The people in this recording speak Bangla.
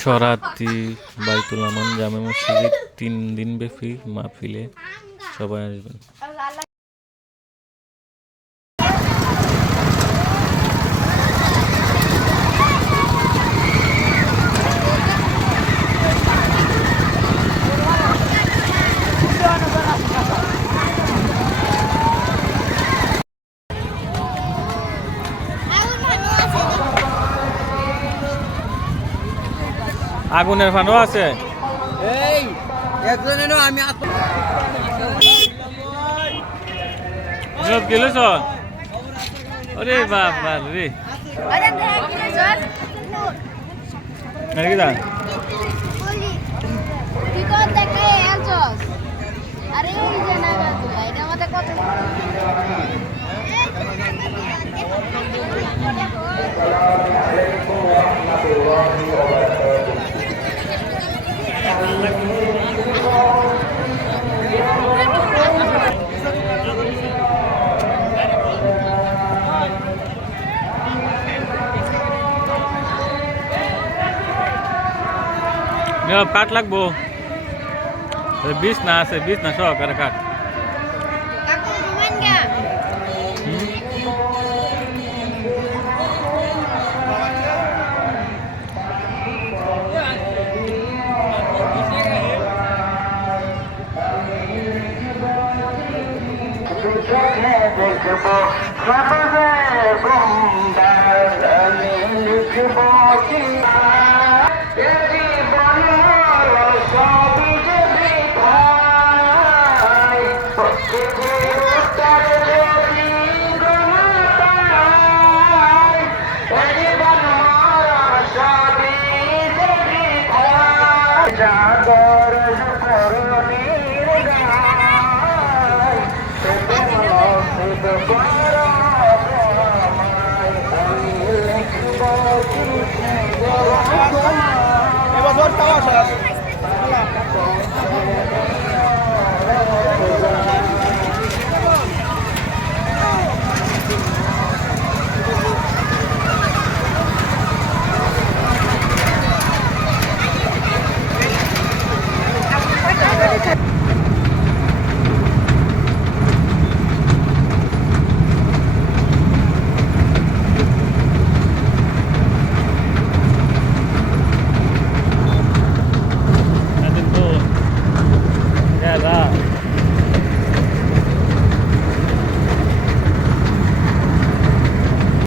শরাতি বাইতুল আমান জামে মসজিদে 3 দিন ব্যাপী মাহফিলে সবাই আসবেন। আগুনের ফানো আছে এই একজনের আমি সব গেলেছ আরে বাবা রে নাকি দা আরে ওই যে না এটা আমাদের কত কাঠ লাগবো 20 না আছে 20 না সহকারে কাঠ এবছর খাওয়া